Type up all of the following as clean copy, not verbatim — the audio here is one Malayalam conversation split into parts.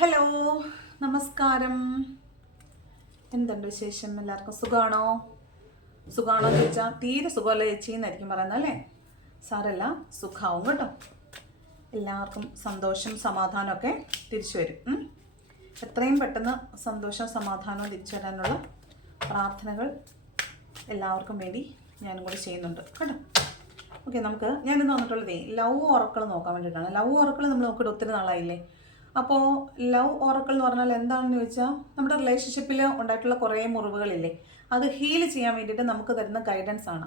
ഹലോ, നമസ്കാരം. എന്തുണ്ട് വിശേഷം? എല്ലാവർക്കും സുഖമാണോ? സുഖമാണോ എന്ന് ചോദിച്ചാൽ തീരെ സുഖമല്ല ചേച്ചി എന്നായിരിക്കും പറയുന്നത് അല്ലേ? സാരല്ല, സുഖമാവും കേട്ടോ. എല്ലാവർക്കും സന്തോഷം സമാധാനമൊക്കെ തിരിച്ചു വരും. എത്രയും പെട്ടെന്ന് സന്തോഷം സമാധാനവും തിരിച്ചു വരാനുള്ള പ്രാർത്ഥനകൾ എല്ലാവർക്കും വേണ്ടി ഞാനും കൂടി ചെയ്യുന്നുണ്ട് കേട്ടോ. ഓക്കെ, ഞാനിന്ന് വന്നിട്ടുള്ളതേ ലവ് ഓറക്കിൾ നോക്കാൻ വേണ്ടിയിട്ടാണ്. ലവ് ഓറക്കിൾ നമ്മൾ നോക്കിയിട്ട് ഒത്തിരി നാളായില്ലേ. അപ്പോൾ ലവ് ഓറക്കിൾ എന്ന് പറഞ്ഞാൽ എന്താണെന്ന് ചോദിച്ചാൽ നമ്മുടെ റിലേഷൻഷിപ്പിൽ ഉണ്ടായിട്ടുള്ള കുറേ മുറിവുകളില്ലേ, അത് ഹീൽ ചെയ്യാൻ വേണ്ടിയിട്ട് നമുക്ക് തരുന്ന ഗൈഡൻസ് ആണ്.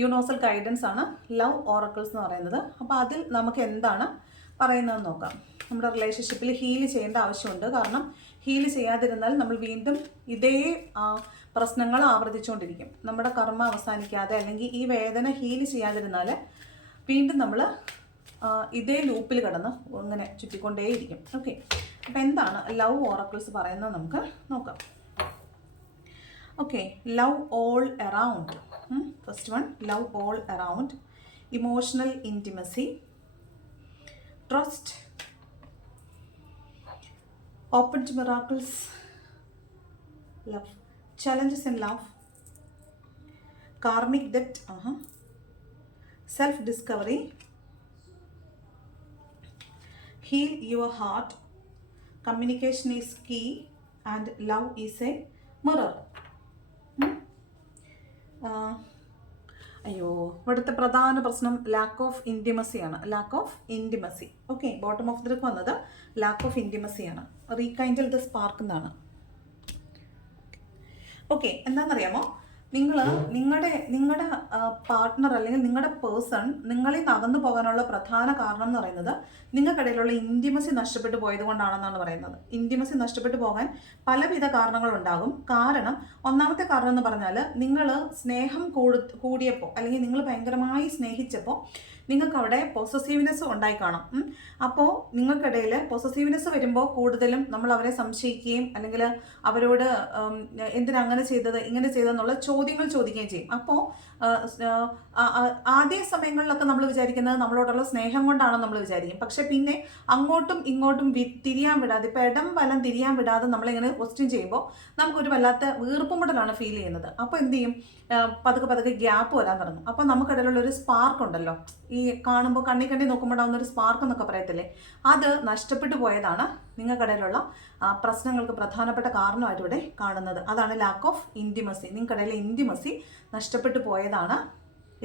യൂണിവേഴ്സൽ ഗൈഡൻസ് ആണ് ലവ് ഓറക്കിൾസ് എന്ന് പറയുന്നത്. അപ്പോൾ അതിൽ നമുക്ക് എന്താണ് പറയുന്നതെന്ന് നോക്കാം. നമ്മുടെ റിലേഷൻഷിപ്പിൽ ഹീൽ ചെയ്യേണ്ട ആവശ്യമുണ്ട്. കാരണം ഹീൽ ചെയ്യാതിരുന്നാൽ നമ്മൾ വീണ്ടും ഇതേ പ്രശ്നങ്ങൾ ആവർത്തിച്ചുകൊണ്ടിരിക്കും. നമ്മുടെ കർമ്മ അവസാനിക്കാതെ അല്ലെങ്കിൽ ഈ വേദന ഹീൽ ചെയ്യാതിരുന്നാൽ വീണ്ടും നമ്മൾ ഇതേ ലൂപ്പിൽ കിടന്ന് ഇങ്ങനെ ചുറ്റിക്കൊണ്ടേയിരിക്കും. ഓക്കെ, അപ്പോൾ എന്താണ് ലവ് ഓറക്കിൾസ് പറയുന്നത് നമുക്ക് നോക്കാം. Okay, love all around. First one, love all around, emotional intimacy, trust, open to miracles, love, challenges in love, karmic debt, self discovery, heal your heart, communication is key, and love is a mirror. അയ്യോ, ഇവിടുത്തെ പ്രധാന പ്രശ്നം ലാക്ക് ഓഫ് ഇൻറ്റിമസിയാണ്. Lack of intimacy. Okay, bottom of the deck വന്നത് ലാക്ക് ഓഫ് ഇൻറ്റിമസിയാണ്. റീകൈൻഡിൽ ദ സ്പാർക്ക് എന്നാണ്. ഓക്കെ, എന്താണെന്നറിയാമോ, നിങ്ങളുടെ പാർട്ട്ണർ അല്ലെങ്കിൽ നിങ്ങളുടെ പേഴ്സൺ നിങ്ങളിൽ നിന്ന് അകന്നു പോകാനുള്ള പ്രധാന കാരണം എന്ന് പറയുന്നത് നിങ്ങൾക്കിടയിലുള്ള ഇൻറ്റിമസി നഷ്ടപ്പെട്ടു പോയത് കൊണ്ടാണെന്നാണ് പറയുന്നത്. ഇൻറ്റിമസി നഷ്ടപ്പെട്ടു പോകാൻ പലവിധ കാരണങ്ങളുണ്ടാകും. കാരണം ഒന്നാമത്തെ കാരണം എന്ന് പറഞ്ഞാൽ നിങ്ങൾ സ്നേഹം കൂടിയപ്പോൾ അല്ലെങ്കിൽ നിങ്ങൾ ഭയങ്കരമായി സ്നേഹിച്ചപ്പോൾ നിങ്ങൾക്ക് അവിടെ പൊസസീവ്നെസ് ഉണ്ടായി കാണും. അപ്പോൾ നിങ്ങൾക്കിടയിൽ പൊസസീവ്നെസ് വരുമ്പോൾ കൂടുതലും നമ്മൾ അവരെ സംശയിക്കുകയും അല്ലെങ്കിൽ അവരോട് എന്തിനാ അങ്ങനെ ചെയ്തത് ഇങ്ങനെ ചെയ്തതെന്നുള്ള ചോദ്യങ്ങൾ ചോദിക്കുകയും ചെയ്യും. അപ്പോൾ ആദ്യ സമയങ്ങളിലൊക്കെ നമ്മൾ വിചാരിക്കുന്നത് നമ്മളോടുള്ള സ്നേഹം കൊണ്ടാണെന്ന് നമ്മൾ വിചാരിക്കും. പക്ഷെ പിന്നെ അങ്ങോട്ടും ഇങ്ങോട്ടും തിരിയാൻ വിടാതെ, ഇപ്പം ഇടം വലം തിരിയാൻ വിടാതെ നമ്മളിങ്ങനെ ക്വസ്റ്റ്യൻ ചെയ്യുമ്പോൾ നമുക്കൊരു വല്ലാത്ത വീർപ്പുമുട്ടലാണ് ഫീൽ ചെയ്യുന്നത്. അപ്പോൾ എന്ത് ചെയ്യും, പതുക്കെ ഗ്യാപ്പ് വരാൻ തുടങ്ങും. അപ്പോൾ നമുക്കിടയിലുള്ള ഒരു സ്പാർക്ക് ഉണ്ടല്ലോ, ഈ കാണുമ്പോൾ കണ്ണി നോക്കുമ്പോഴാവുന്ന ഒരു സ്പാർക്ക് എന്നൊക്കെ പറയത്തില്ലേ, അത് നഷ്ടപ്പെട്ടു പോയതാണ് നിങ്ങൾക്കിടയിലുള്ള പ്രശ്നങ്ങൾക്ക് പ്രധാനപ്പെട്ട കാരണമായിട്ട് ഇവിടെ കാണുന്നത്. അതാണ് ലാക്ക് ഓഫ് ഇൻറ്റിമസി. നിങ്ങൾക്കിടയിലെ ഇൻറ്റിമസി നഷ്ടപ്പെട്ടു പോയതാണ്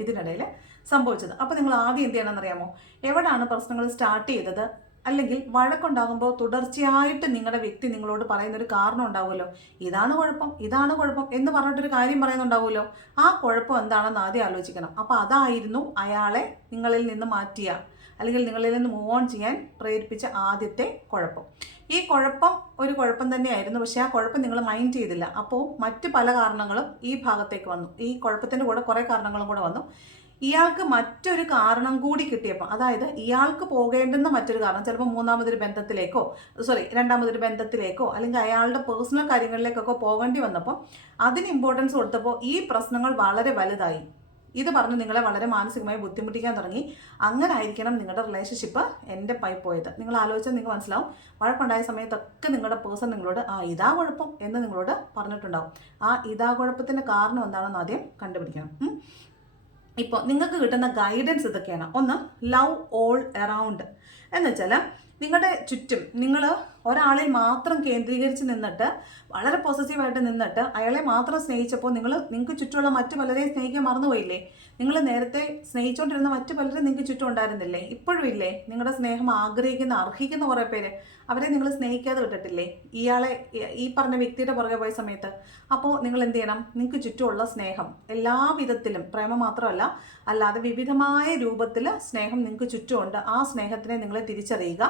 ഇതിനിടയിൽ സംഭവിച്ചത്. അപ്പോൾ നിങ്ങൾ ആദ്യം എന്ത് ചെയ്യണമെന്നറിയാമോ, എവിടെയാണ് പ്രശ്നങ്ങൾ സ്റ്റാർട്ട് ചെയ്തത് അല്ലെങ്കിൽ വഴക്കുണ്ടാകുമ്പോൾ തുടർച്ചയായിട്ട് നിങ്ങളുടെ വ്യക്തി നിങ്ങളോട് പറയുന്നൊരു കാരണം ഉണ്ടാവുമല്ലോ, ഇതാണ് കുഴപ്പം എന്ന് പറഞ്ഞിട്ടൊരു കാര്യം പറയുന്നുണ്ടാവുമല്ലോ, ആ കുഴപ്പം എന്താണെന്ന് ആദ്യം ആലോചിക്കണം. അപ്പോൾ അതായിരുന്നു അയാളെ നിങ്ങളിൽ നിന്ന് മാറ്റിയ അല്ലെങ്കിൽ നിങ്ങളിൽ നിന്ന് മൂവ് ഓൺ ചെയ്യാൻ പ്രേരിപ്പിച്ച ആദ്യത്തെ കുഴപ്പം. ഈ കുഴപ്പം ഒരു കുഴപ്പം തന്നെയായിരുന്നു, പക്ഷേ ആ കുഴപ്പം നിങ്ങൾ മൈൻഡ് ചെയ്തില്ല. അപ്പോൾ മറ്റ് പല കാരണങ്ങളും ഈ ഭാഗത്തേക്ക് വന്നു. ഈ കുഴപ്പത്തിൻ്റെ കൂടെ കുറേ കാരണങ്ങളും കൂടെ വന്നു. ഇയാൾക്ക് മറ്റൊരു കാരണം കൂടി കിട്ടിയപ്പോൾ, അതായത് ഇയാൾക്ക് പോകേണ്ടുന്ന മറ്റൊരു കാരണം, ചിലപ്പോൾ രണ്ടാമതൊരു ബന്ധത്തിലേക്കോ അല്ലെങ്കിൽ അയാളുടെ പേഴ്സണൽ കാര്യങ്ങളിലേക്കൊക്കെ പോകേണ്ടി വന്നപ്പോൾ അതിന് ഇമ്പോർട്ടൻസ് കൊടുത്തപ്പോൾ ഈ പ്രശ്നങ്ങൾ വളരെ വലുതായി. ഇത് പറഞ്ഞ് നിങ്ങളെ വളരെ മാനസികമായി ബുദ്ധിമുട്ടിക്കാൻ തുടങ്ങി. അങ്ങനെ ആയിരിക്കണം നിങ്ങളുടെ റിലേഷൻഷിപ്പ് എൻ്റെ പോയത്. നിങ്ങൾ ആലോചിച്ചാൽ നിങ്ങൾക്ക് മനസ്സിലാവും. വഴക്കുണ്ടായ സമയത്തൊക്കെ നിങ്ങളുടെ പേഴ്സൺ നിങ്ങളോട് ഇതാ കുഴപ്പം എന്ന് നിങ്ങളോട് പറഞ്ഞിട്ടുണ്ടാവും. ആ ഇതാ കുഴപ്പത്തിൻ്റെ കാരണം എന്താണെന്ന് ആദ്യം കണ്ടുപിടിക്കണം. ഇപ്പോൾ നിങ്ങൾക്ക് കിട്ടുന്ന ഗൈഡൻസ് ഇതൊക്കെയാണ്. ഒന്ന്, ലവ് ഓൾ അറൗണ്ട് എന്ന് വെച്ചാൽ നിങ്ങളുടെ ചുറ്റും നിങ്ങൾ ഒരാളിൽ മാത്രം കേന്ദ്രീകരിച്ച് നിന്നിട്ട് വളരെ പോസിറ്റീവായിട്ട് നിന്നിട്ട് അയാളെ മാത്രം സ്നേഹിച്ചപ്പോൾ നിങ്ങൾക്ക് ചുറ്റുമുള്ള മറ്റു പലരെയും സ്നേഹിക്കാൻ മറന്നുപോയില്ലേ? നിങ്ങൾ നേരത്തെ സ്നേഹിച്ചുകൊണ്ടിരുന്ന മറ്റു പലരും നിങ്ങൾക്ക് ചുറ്റും ഉണ്ടായിരുന്നില്ലേ? ഇപ്പോഴും ഇല്ലേ? നിങ്ങളുടെ സ്നേഹം അർഹിക്കുന്ന കുറേ പേര്, അവരെ നിങ്ങൾ സ്നേഹിക്കാതെ വിട്ടിട്ടില്ലേ ഈ പറഞ്ഞ വ്യക്തിയുടെ പുറകെ പോയ സമയത്ത്? അപ്പോൾ നിങ്ങൾ എന്ത് ചെയ്യണം, നിങ്ങൾക്ക് ചുറ്റുമുള്ള സ്നേഹം എല്ലാ വിധത്തിലും, പ്രേമം മാത്രമല്ല അല്ലാതെ വിവിധമായ രൂപത്തിൽ സ്നേഹം നിങ്ങൾക്ക് ചുറ്റുമുണ്ട്. ആ സ്നേഹത്തിനെ നിങ്ങൾ തിരിച്ചറിയുക.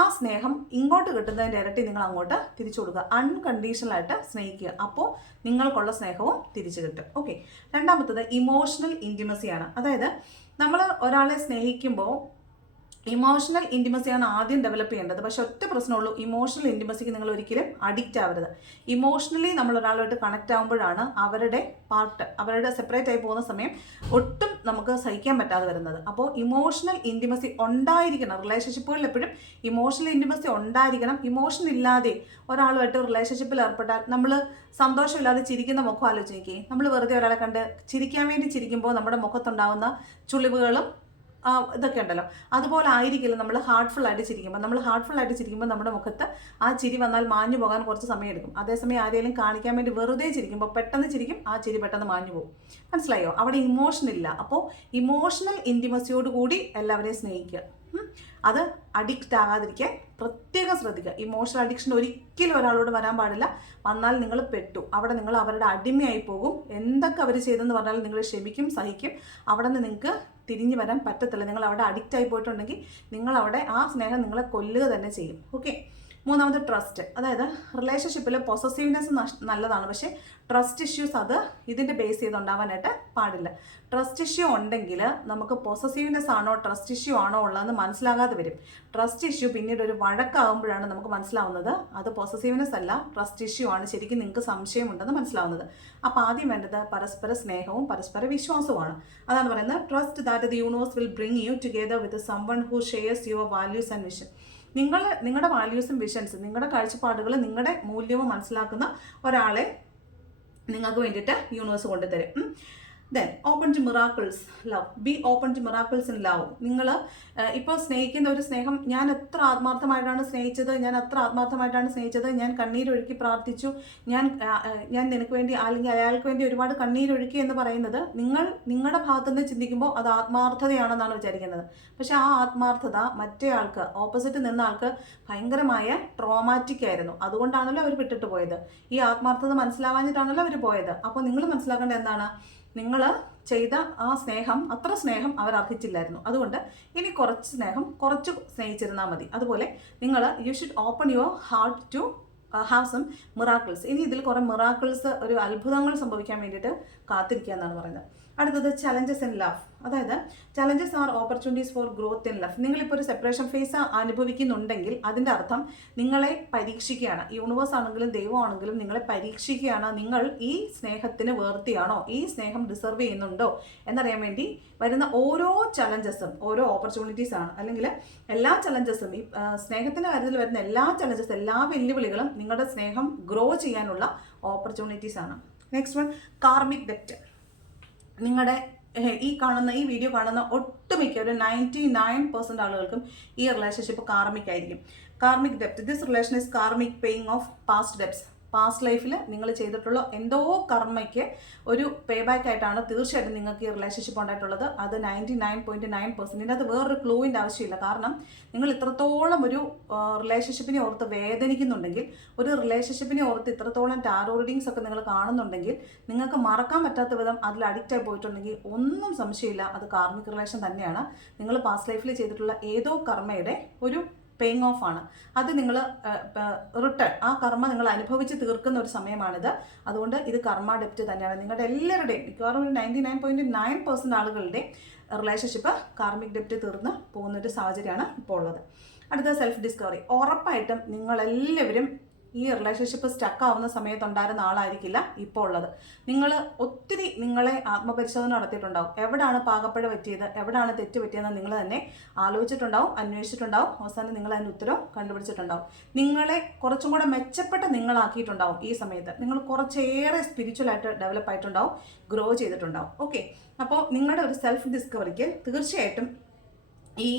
ആ സ്നേഹം ഇങ്ങോട്ട് കിട്ടുന്നതിൻ്റെ ഇരട്ടി നിങ്ങൾ അങ്ങോട്ട് തിരിച്ചു കൊടുക്കുക. അൺകണ്ടീഷണലായിട്ട് സ്നേഹിക്കുക. അപ്പോൾ നിങ്ങൾക്കുള്ള സ്നേഹവും തിരിച്ചു കിട്ടും. ഓക്കെ, രണ്ടാമത്തത് ഇമോഷണൽ ഇൻറ്റിമസിയാണ്. അതായത് നമ്മൾ ഒരാളെ സ്നേഹിക്കുമ്പോൾ ഇമോഷണൽ ഇൻറ്റിമസിയാണ് ആദ്യം ഡെവലപ്പ് ചെയ്യേണ്ടത്. പക്ഷെ ഒറ്റ പ്രശ്നമുള്ളൂ, ഇമോഷണൽ ഇൻറ്റിമസിക്ക് നിങ്ങൾ ഒരിക്കലും അഡിക്റ്റ് ആവരുത്. ഇമോഷണലി നമ്മൾ ഒരാളുമായിട്ട് കണക്റ്റ് ആകുമ്പോഴാണ് അവരുടെ പാർട്ട്, അവരുടെ സെപ്പറേറ്റ് ആയി പോകുന്ന സമയം ഒട്ടും നമുക്ക് സഹിക്കാൻ പറ്റാതെ വരുന്നത്. അപ്പോൾ ഇമോഷണൽ ഇൻറ്റിമസി ഉണ്ടായിരിക്കണം. റിലേഷൻഷിപ്പുകളിൽ എപ്പോഴും ഇമോഷണൽ ഇൻറ്റിമസി ഉണ്ടായിരിക്കണം. ഇമോഷൻ ഇല്ലാതെ ഒരാളുമായിട്ട് റിലേഷൻഷിപ്പിൽ ഏർപ്പെട്ടാൽ നമ്മൾ സന്തോഷമില്ലാതെ ചിരിക്കുന്ന മുഖം ആലോചിച്ച് നോക്കി. നമ്മൾ വെറുതെ ഒരാളെ കണ്ട് ചിരിക്കാൻ വേണ്ടി ചിരിക്കുമ്പോൾ നമ്മുടെ മുഖത്തുണ്ടാകുന്ന ചുളിവുകളും ഇതൊക്കെ ഉണ്ടല്ലോ, അതുപോലെ ആയിരിക്കില്ല നമ്മൾ ഹാർട്ട്ഫുൾ ആയിട്ട് ചിരിക്കുമ്പോൾ. നമ്മൾ ഹാർട്ട്ഫുൾ ആയിട്ട് ചിരിക്കുമ്പോൾ നമ്മുടെ മുഖത്ത് ആ ചിരി വന്നാൽ മാഞ്ഞു പോകാൻ കുറച്ച് സമയം എടുക്കും. അതേസമയം ആരെങ്കിലും കാണിക്കാൻ വേണ്ടി വെറുതെ ചിരിക്കുമ്പോൾ പെട്ടെന്ന് ചിരിക്കും, ആ ചിരി പെട്ടെന്ന് മാഞ്ഞു പോകും. മനസ്സിലായോ? അവിടെ ഇമോഷൻ ഇല്ല. അപ്പോൾ ഇമോഷണൽ ഇൻറ്റിമസിയോട് കൂടി എല്ലാവരെയും സ്നേഹിക്കുക. അത് അഡിക്റ്റ് ആകാതിരിക്കാൻ പ്രത്യേകം ശ്രദ്ധിക്കുക. ഇമോഷണൽ അഡിക്ഷൻ ഒരിക്കലും ഒരാളോട് വരാൻ പാടില്ല. വന്നാൽ നിങ്ങൾ പെട്ടു. അവിടെ നിങ്ങൾ അവരുടെ അടിമയായി പോകും. എന്തൊക്കെ അവർ ചെയ്തെന്ന് പറഞ്ഞാലും നിങ്ങൾ ക്ഷമിക്കും, സഹിക്കും. അവിടെ നിന്ന് നിങ്ങൾക്ക് തിരിഞ്ഞു വരാൻ പറ്റത്തില്ല. നിങ്ങൾ അവിടെ അഡിക്റ്റ് ആയി പോയിട്ടുണ്ടെങ്കിൽ നിങ്ങൾ അവിടെ ആ സ്നേഹം നിങ്ങളെ കൊല്ലുക തന്നെ ചെയ്യും. ഓക്കെ. മൂന്നാമത് ട്രസ്റ്റ്. അതായത് റിലേഷൻഷിപ്പിൽ പൊസസീവ്നെസ് നല്ലതാണ്, പക്ഷേ ട്രസ്റ്റ് ഇഷ്യൂസ് അത് ഇതിൻ്റെ ബേസ് ചെയ്തുണ്ടാവാനായിട്ട് പാടില്ല. ട്രസ്റ്റ് ഇഷ്യൂ ഉണ്ടെങ്കിൽ നമുക്ക് പൊസസീവ്നെസ് ആണോ ട്രസ്റ്റ് ഇഷ്യൂ ആണോ ഉള്ളതെന്ന് മനസ്സിലാകാതെ വരും. ട്രസ്റ്റ് ഇഷ്യൂ പിന്നീട് ഒരു വഴക്കാകുമ്പോഴാണ് നമുക്ക് മനസ്സിലാവുന്നത് അത് പൊസസീവ്നെസ് അല്ല, ട്രസ്റ്റ് ഇഷ്യൂ ആണ്, ശരിക്കും നിങ്ങൾക്ക് സംശയമുണ്ടെന്ന് മനസ്സിലാവുന്നത്. അപ്പോൾ ആദ്യം വേണ്ടത് പരസ്പര സ്നേഹവും പരസ്പര വിശ്വാസവുമാണ്. അതാണ് പറയുന്നത് trust that the universe will bring you together with someone who shares your values and vision. നിങ്ങളുടെ വാല്യൂസും വിഷൻസും, നിങ്ങളുടെ കാഴ്ചപ്പാടുകൾ, നിങ്ങളുടെ മൂല്യവും മനസ്സിലാക്കുന്ന ഒരാളെ നിങ്ങൾക്ക് വേണ്ടിയിട്ട് യൂണിവേഴ്സ് കൊണ്ടുതരും. Then open to miracles love. Be open to miracles in love. നിങ്ങൾ ഇപ്പോൾ സ്നേഹിക്കുന്ന ഒരു സ്നേഹം, ഞാൻ എത്ര ആത്മാർത്ഥമായിട്ടാണ് സ്നേഹിച്ചത്, ഞാൻ കണ്ണീരൊഴുക്കി പ്രാർത്ഥിച്ചു, ഞാൻ നിനക്ക് വേണ്ടി അല്ലെങ്കിൽ അയാൾക്ക് വേണ്ടി ഒരുപാട് കണ്ണീരൊഴുക്കി എന്ന് പറയുന്നത് നിങ്ങളുടെ ഭാഗത്തുനിന്ന് ചിന്തിക്കുമ്പോൾ അത് ആത്മാർത്ഥതയാണെന്നാണ് വിചാരിക്കുന്നത്. പക്ഷെ ആ ആത്മാർത്ഥത മറ്റേ ആൾക്ക്, ഓപ്പോസിറ്റ് നിന്ന ആൾക്ക് ഭയങ്കരമായ ട്രോമാറ്റിക് ആയിരുന്നു. അതുകൊണ്ടാണല്ലോ അവർ വിട്ടിട്ട് പോയത്. ഈ ആത്മാർത്ഥത മനസ്സിലാവാഞ്ഞിട്ടാണല്ലോ അവർ പോയത്. അപ്പോൾ നിങ്ങൾ മനസ്സിലാക്കേണ്ടത് എന്താണ്? നിങ്ങൾ ചെയ്ത ആ സ്നേഹം, അത്ര സ്നേഹം അവർ അർഹിച്ചില്ലായിരുന്നു. അതുകൊണ്ട് ഇനി കുറച്ച് സ്നേഹിച്ചിരുന്നാൽ മതി. അതുപോലെ നിങ്ങൾ you should open your heart to have some miracles. ഇനി ഇതിൽ കുറേ മിറാക്കിൾസ്, ഒരു അത്ഭുതങ്ങൾ സംഭവിക്കാൻ വേണ്ടിയിട്ട് കാത്തിരിക്കുക എന്നാണ് പറയുന്നത്. അടുത്തത് ചലഞ്ചസ് ഇൻ ലവ്. അതായത് challenges are opportunities for growth in love. നിങ്ങളിപ്പോൾ ഒരു സെപ്പറേഷൻ ഫേസ് അനുഭവിക്കുന്നുണ്ടെങ്കിൽ അതിൻ്റെ അർത്ഥം നിങ്ങളെ പരീക്ഷിക്കുകയാണ്. യൂണിവേഴ്സ് ആണെങ്കിലും ദൈവമാണെങ്കിലും നിങ്ങളെ പരീക്ഷിക്കുകയാണ്. നിങ്ങൾ ഈ സ്നേഹത്തിന് വേർത്തിയാണോ, ഈ സ്നേഹം ഡിസർവ് ചെയ്യുന്നുണ്ടോ എന്നറിയാൻ വേണ്ടി വരുന്ന ഓരോ ചലഞ്ചസും ഓരോ ഓപ്പർച്യൂണിറ്റീസ് ആണ്. അല്ലെങ്കിൽ എല്ലാ ചലഞ്ചസും, ഈ സ്നേഹത്തിൻ്റെ കാര്യത്തിൽ വരുന്ന എല്ലാ ചലഞ്ചസും, എല്ലാ വെല്ലുവിളികളും നിങ്ങളുടെ സ്നേഹം ഗ്രോ ചെയ്യാനുള്ള ഓപ്പർച്യൂണിറ്റീസ് ആണ്. നെക്സ്റ്റ് വൺ, കാർമിക് ഡെപ്റ്റ്. നിങ്ങളുടെ ഈ വീഡിയോ കാണുന്ന ഒട്ടുമിക്ക ഒരു 99% ആളുകൾക്കും ഈ റിലേഷൻഷിപ്പ് കാർമിക് ആയിരിക്കും. കാർമിക് ഡെപ്റ്റ്. This relation is karmic paying of past debts. Past ലൈഫിൽ നിങ്ങൾ ചെയ്തിട്ടുള്ള എന്തോ കർമ്മയ്ക്ക് ഒരു പേ ബാക്ക് ആയിട്ടാണ് തീർച്ചയായിട്ടും നിങ്ങൾക്ക് ഈ റിലേഷൻഷിപ്പ് ഉണ്ടായിട്ടുള്ളത്. അത് 99.9%. ഇതിനകത്ത് വേറൊരു ക്ലൂവിൻ്റെ ആവശ്യമില്ല. കാരണം നിങ്ങൾ ഇത്രത്തോളം ഒരു റിലേഷൻഷിപ്പിനെ ഓർത്ത് വേദനിക്കുന്നുണ്ടെങ്കിൽ, ഒരു റിലേഷൻഷിപ്പിനെ ഓർത്ത് ഇത്രത്തോളം ടാരോ റീഡിങ്സ് ഒക്കെ നിങ്ങൾ കാണുന്നുണ്ടെങ്കിൽ, നിങ്ങൾക്ക് മറക്കാൻ പറ്റാത്ത വിധം അതിൽ അഡിക്റ്റ് ആയി പോയിട്ടുണ്ടെങ്കിൽ ഒന്നും സംശയമില്ല, അത് കാർമിക് റിലേഷൻ തന്നെയാണ്. നിങ്ങൾ പാസ്റ്റ് ലൈഫിൽ ചെയ്തിട്ടുള്ള ഏതോ കർമ്മയുടെ ഒരു പേയിങ് ഓഫ് ആണ്. അത് നിങ്ങൾ റിട്ടേൺ, ആ കർമ്മ നിങ്ങൾ അനുഭവിച്ച് തീർക്കുന്ന ഒരു സമയമാണിത്. അതുകൊണ്ട് ഇത് കർമ്മ ഡെപ്റ്റ് തന്നെയാണ്. നിങ്ങളുടെ എല്ലാവരുടെയും മിക്കവാറും ഒരു 99.9% ആളുകളുടെ റിലേഷൻഷിപ്പ് കാർമിക് ഡെപ്റ്റ് തീർന്ന് പോകുന്നൊരു സാഹചര്യമാണ് ഇപ്പോൾ ഉള്ളത്. അടുത്ത സെൽഫ് ഡിസ്കവറി. ഉറപ്പായിട്ടും നിങ്ങളെല്ലാവരും ഈ റിലേഷൻഷിപ്പ് സ്റ്റക്ക് ആവുന്ന സമയത്തുണ്ടായിരുന്ന ആളായിരിക്കില്ല ഇപ്പോൾ ഉള്ളത്. നിങ്ങൾ ഒത്തിരി നിങ്ങളെ ആത്മപരിശോധന നടത്തിയിട്ടുണ്ടാവും. എവിടെയാണ് പാകപ്പഴ പറ്റിയത്, എവിടെയാണ് തെറ്റ് പറ്റിയതെന്ന് നിങ്ങൾ തന്നെ ആലോചിച്ചിട്ടുണ്ടാവും, അന്വേഷിച്ചിട്ടുണ്ടാവും. അവസാനം നിങ്ങൾ അതിൻ്റെ ഉത്തരം കണ്ടുപിടിച്ചിട്ടുണ്ടാവും. നിങ്ങളെ കുറച്ചും കൂടെ മെച്ചപ്പെട്ട നിങ്ങളാക്കിയിട്ടുണ്ടാവും. ഈ സമയത്ത് നിങ്ങൾ കുറച്ചേറെ സ്പിരിച്വലായിട്ട് ഡെവലപ്പ് ആയിട്ടുണ്ടാവും, ഗ്രോ ചെയ്തിട്ടുണ്ടാവും. ഓക്കെ. അപ്പോൾ നിങ്ങളുടെ ഒരു സെൽഫ് ഡിസ്കവറിക്ക് തീർച്ചയായിട്ടും ഈ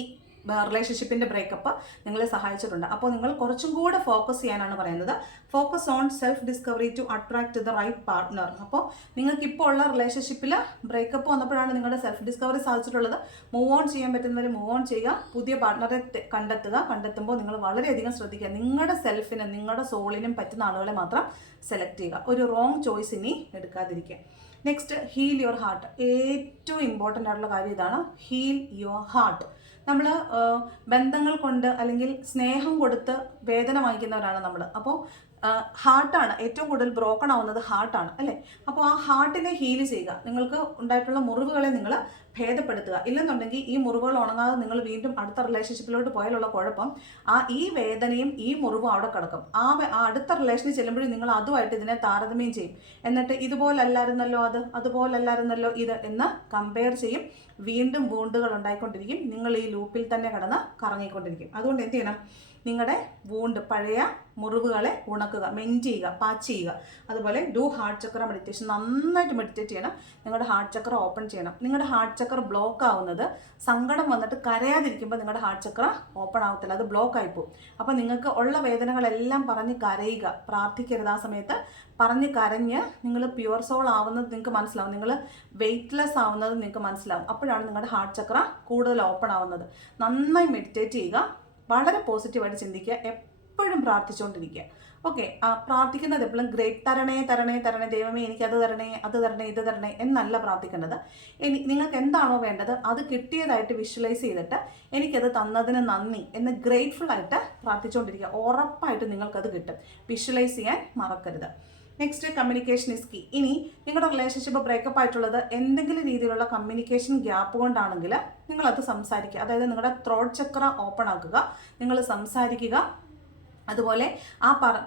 റിലേഷൻഷിപ്പിൻ്റെ ബ്രേക്കപ്പ് നിങ്ങളെ സഹായിച്ചിട്ടുണ്ട്. അപ്പോൾ നിങ്ങൾ കുറച്ചും കൂടെ ഫോക്കസ് ചെയ്യാനാണ് പറയുന്നത്. Focus on self discovery to attract the right partner. അപ്പോൾ നിങ്ങൾക്ക് ഇപ്പോൾ ഉള്ള റിലേഷൻഷിപ്പിൽ ബ്രേക്കപ്പ് വന്നപ്പോഴാണ് നിങ്ങളുടെ സെൽഫ് ഡിസ്കവറി സാധിച്ചിട്ടുള്ളത്. മൂവ് ഓൺ ചെയ്യാൻ പറ്റുന്നവർ മൂവ് ഓൺ ചെയ്യുക. പുതിയ പാർട്ട്ണറെ കണ്ടെത്തുമ്പോൾ നിങ്ങൾ വളരെയധികം ശ്രദ്ധിക്കുക. നിങ്ങളുടെ സെൽഫിനും നിങ്ങളുടെ സോളിനും പറ്റുന്ന ആളുകളെ മാത്രം സെലക്ട് ചെയ്യുക. ഒരു റോങ് ചോയ്സ് ഇനി എടുക്കാതിരിക്കുക. Next, heal your heart. ഏറ്റവും ഇമ്പോർട്ടൻ്റ് ആയിട്ടുള്ള കാര്യം ഇതാണ്, ഹീൽ യുവർ ഹാർട്ട്. നമ്മൾ ബന്ധങ്ങൾ കൊണ്ട് അല്ലെങ്കിൽ സ്നേഹം കൊടുത്ത് വേദന വാങ്ങിക്കുന്നവരാണ് നമ്മൾ. അപ്പോൾ ഹാർട്ടാണ് ഏറ്റവും കൂടുതൽ ബ്രോക്കൺ ആവുന്നത്, ഹാർട്ടാണ് അല്ലേ. അപ്പോൾ ആ ഹാർട്ടിനെ ഹീൽ ചെയ്യുക. നിങ്ങൾക്ക് ഉണ്ടായിട്ടുള്ള മുറിവുകളെ നിങ്ങൾ ഭേദപ്പെടുത്തുക. ഇല്ലെന്നുണ്ടെങ്കിൽ ഈ മുറിവുകൾ ഉണങ്ങാതെ നിങ്ങൾ വീണ്ടും അടുത്ത റിലേഷൻഷിപ്പിലോട്ട് പോയാലുള്ള കുഴപ്പം ഈ വേദനയും ഈ മുറിവും അവിടെ കിടക്കും. അടുത്ത റിലേഷനിൽ ചെല്ലുമ്പോഴും നിങ്ങൾ അതുമായിട്ട് ഇതിനെ താരതമ്യം ചെയ്യും. എന്നിട്ട് ഇതുപോലല്ലായിരുന്നല്ലോ അതുപോലല്ലായിരുന്നല്ലോ ഇത് എന്ന് കമ്പയർ ചെയ്യും. വീണ്ടും വൂണ്ടുകൾ ഉണ്ടായിക്കൊണ്ടിരിക്കും. നിങ്ങൾ ഈ ലൂപ്പിൽ തന്നെ കിടന്ന് കറങ്ങിക്കൊണ്ടിരിക്കും. അതുകൊണ്ട് എന്ത് ചെയ്യണം? നിങ്ങളുടെ പഴയ മുറിവുകളെ ഉണക്കുക, മെൻറ്റ് ചെയ്യുക, പാച്ച് ചെയ്യുക. അതുപോലെ ഡു ഹാർട്ട് ചക്ര മെഡിറ്റേഷൻ. നന്നായിട്ട് മെഡിറ്റേറ്റ് ചെയ്യണം. നിങ്ങളുടെ ഹാർട്ട് ചക്ര ഓപ്പൺ ചെയ്യണം. നിങ്ങളുടെ ഹാർട്ട് ചക്ര ബ്ലോക്ക് ആവുന്നത് സങ്കടം വന്നിട്ട് കരയാതിരിക്കുമ്പോൾ നിങ്ങളുടെ ഹാർട്ട് ചക്ര ഓപ്പൺ ആവത്തില്ല, അത് ബ്ലോക്ക് ആയിപ്പോവും. അപ്പോൾ നിങ്ങൾക്ക് ഉള്ള വേദനകളെല്ലാം പറഞ്ഞ് കരയുക, പ്രാർത്ഥിക്കരുത്. ആ സമയത്ത് പറഞ്ഞ് കരഞ്ഞ് നിങ്ങൾ പ്യുവർ സോൾ ആവുന്നത് നിങ്ങൾക്ക് മനസ്സിലാവും. നിങ്ങൾ വെയ്റ്റ്ലെസ് ആവുന്നത് നിങ്ങൾക്ക് മനസ്സിലാവും. അപ്പോഴാണ് നിങ്ങളുടെ ഹാർട്ട് ചക്ര കൂടുതൽ ഓപ്പൺ ആവുന്നത്. നന്നായി മെഡിറ്റേറ്റ് ചെയ്യുക, വളരെ പോസിറ്റീവായിട്ട് ചിന്തിക്കുക, എപ്പോഴും പ്രാർത്ഥിച്ചുകൊണ്ടിരിക്കുക. ഓക്കെ, പ്രാർത്ഥിക്കുന്നത് എപ്പോഴും ഗ്രേറ്റ് തരണേ തരണേ തരണേ, ദൈവമേ എനിക്കത് തരണേ അത് തരണേ ഇത് തരണേ എന്നല്ല പ്രാർത്ഥിക്കേണ്ടത്. നിങ്ങൾക്ക് എന്താണോ വേണ്ടത് അത് കിട്ടിയതായിട്ട് വിഷ്വലൈസ് ചെയ്തിട്ട് എനിക്കത് തന്നതിന് നന്ദി എന്ന് ഗ്രേറ്റ്ഫുൾ ആയിട്ട് പ്രാർത്ഥിച്ചുകൊണ്ടിരിക്കുക. ഉറപ്പായിട്ട് നിങ്ങൾക്കത് കിട്ടും. വിഷ്വലൈസ് ചെയ്യാൻ മറക്കരുത്. Next, communication is key. ഇനി നിങ്ങളുടെ റിലേഷൻഷിപ്പ് ബ്രേക്കപ്പ് ആയിട്ടുള്ളത് എന്തെങ്കിലും രീതിയിലുള്ള കമ്മ്യൂണിക്കേഷൻ ഗ്യാപ്പ് കൊണ്ടാണെങ്കിൽ നിങ്ങളത് സംസാരിക്കുക. അതായത് നിങ്ങളുടെ ത്രോട്ട് ചക്ര ഓപ്പൺ ആക്കുക, നിങ്ങൾ സംസാരിക്കുക. അതുപോലെ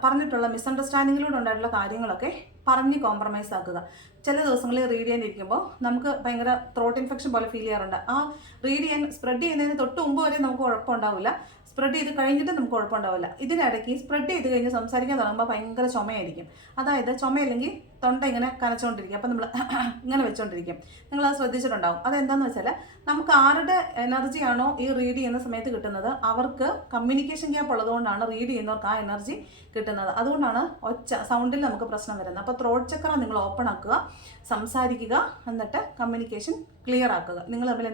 പറഞ്ഞിട്ടുള്ള മിസ്അണ്ടർസ്റ്റാൻഡിങ്ങിലൂടെ ഉണ്ടായിട്ടുള്ള കാര്യങ്ങളൊക്കെ പറഞ്ഞ് കോംപ്രമൈസ് ആക്കുക. ചില ദിവസങ്ങളിൽ റീഡ് ചെയ്യാനിരിക്കുമ്പോൾ നമുക്ക് ഭയങ്കര ത്രോട്ട് ഇൻഫെക്ഷൻ പോലെ ഫീൽ ചെയ്യാറുണ്ട്. സ്പ്രെഡ് ചെയ്യുന്നതിന് തൊട്ട് മുമ്പ് വരെ നമുക്ക് കുഴപ്പമുണ്ടാവില്ല, സ്പ്രെഡ് ചെയ്ത് കഴിഞ്ഞിട്ട് നമുക്ക് കുഴപ്പമുണ്ടാവില്ല. ഇതിനിടയ്ക്ക് സ്പ്രെഡ് ചെയ്ത് കഴിഞ്ഞ് സംസാരിക്കാൻ തുടങ്ങുമ്പോൾ ഭയങ്കര ചുമയായിരിക്കും. അതായത് ചുമയില്ലെങ്കിൽ തൊണ്ട ഇങ്ങനെ കനച്ചുകൊണ്ടിരിക്കും. അപ്പം നമ്മൾ ഇങ്ങനെ വെച്ചുകൊണ്ടിരിക്കും. നിങ്ങളത് ശ്രദ്ധിച്ചിട്ടുണ്ടാവും. അതെന്താണെന്ന് വെച്ചാൽ നമുക്ക് ആരുടെ എനർജിയാണോ ഈ റീഡ് ചെയ്യുന്ന സമയത്ത് കിട്ടുന്നത് അവർക്ക് കമ്മ്യൂണിക്കേഷൻ ഗ്യാപ്പ് ഉള്ളതുകൊണ്ടാണ് റീഡ് ചെയ്യുന്നവർക്ക് ആ എനർജി കിട്ടുന്നത്. അതുകൊണ്ടാണ് സൗണ്ടിൽ നമുക്ക് പ്രശ്നം വരുന്നത്. അപ്പോൾ ത്രോട്ട് ചക്ര നിങ്ങൾ ഓപ്പൺ ആക്കുക, സംസാരിക്കുക, എന്നിട്ട് കമ്മ്യൂണിക്കേഷൻ ക്ലിയർ ആക്കുക. നിങ്ങൾ തമ്മിൽ